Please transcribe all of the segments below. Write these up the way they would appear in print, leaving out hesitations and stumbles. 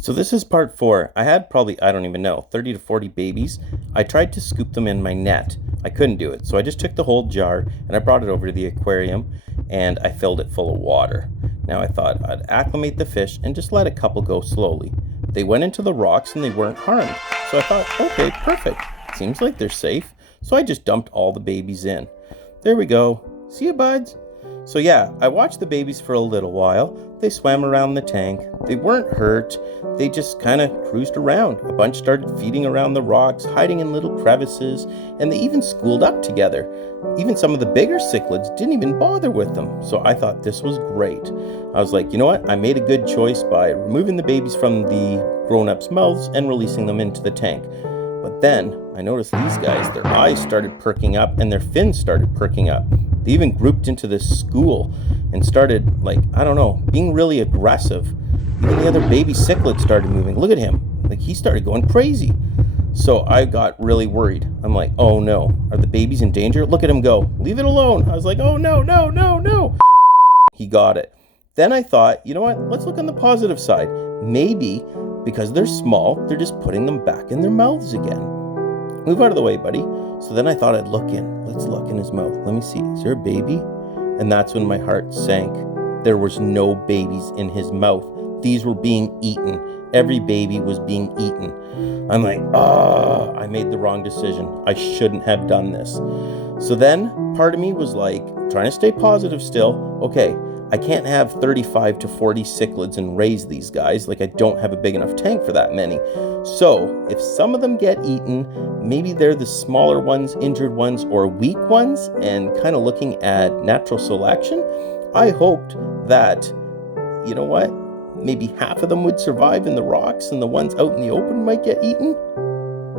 So this is part 4. I had probably, I don't even know, 30 to 40 babies. I tried to scoop them in my net. I couldn't do it. So I just took the whole jar and I brought it over to the aquarium and I filled it full of water. Now I thought I'd acclimate the fish and just let a couple go slowly. They went into the rocks and they weren't harmed. So I thought, okay, perfect. Seems like they're safe. So I just dumped all the babies in. There we go. See you, buds. So yeah, I watched the babies for a little while. They swam around the tank. They weren't hurt. They just kind of cruised around. A bunch started feeding around the rocks, hiding in little crevices, and they even schooled up together. Even some of the bigger cichlids didn't even bother with them. So I thought this was great. I was like, you know what? I made a good choice by removing the babies from the grown-ups' mouths and releasing them into the tank. But then I noticed these guys, their eyes started perking up and their fins started perking up. They even grouped into this school and started, like, I don't know, being really aggressive. Even the other baby cichlid started moving. Look at him. Like, he started going crazy. So I got really worried. I'm like, oh no, are the babies in danger? Look at him go. Leave it alone. I was like, oh no, no, no, no. He got it. Then I thought, you know what? Let's look on the positive side. Maybe because they're small, they're just putting them back in their mouths again. Move out of the way, buddy. So then I thought I'd look in. Let's look in his mouth. Let me see. Is there a baby? And that's when my heart sank. There was no babies in his mouth. These were being eaten. Every baby was being eaten. I'm like, I made the wrong decision. I shouldn't have done this. So then part of me was like, trying to stay positive still. Okay, I can't have 35 to 40 cichlids and raise these guys. Like, I don't have a big enough tank for that many. So if some of them get eaten, maybe they're the smaller ones, injured ones, or weak ones, and kind of looking at natural selection, I hoped that, you know what, maybe half of them would survive in the rocks and the ones out in the open might get eaten.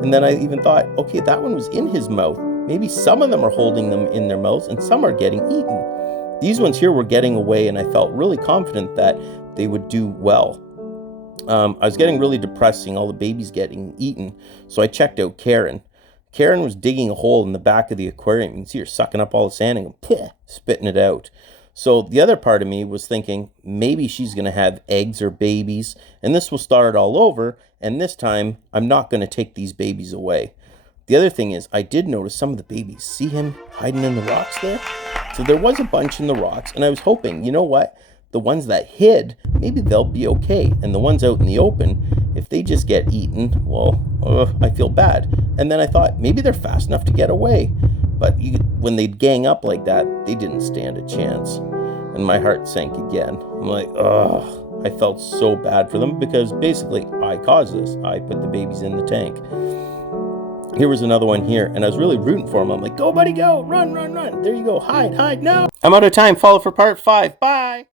And then I even thought, okay, that one was in his mouth. Maybe some of them are holding them in their mouths and some are getting eaten. These ones here were getting away, and I felt really confident that they would do well. I was getting really depressed seeing all the babies getting eaten, so I checked out Karen. Karen was digging a hole in the back of the aquarium. You can see her sucking up all the sand and spitting it out. So the other part of me was thinking maybe she's going to have eggs or babies, and this will start all over, and this time I'm not going to take these babies away. The other thing is, I did notice some of the babies. See him hiding in the rocks there? So there was a bunch in the rocks, and I was hoping, you know what? The ones that hid, maybe they'll be okay. And the ones out in the open, if they just get eaten, well, I feel bad. And then I thought, maybe they're fast enough to get away. But when they'd gang up like that, they didn't stand a chance. And my heart sank again. I'm like, I felt so bad for them because basically I caused this. I put the babies in the tank. Here was another one here, and I was really rooting for him. I'm like, go, buddy, go. Run, run, run. There you go. Hide, hide. No. I'm out of time. Follow for part 5. Bye.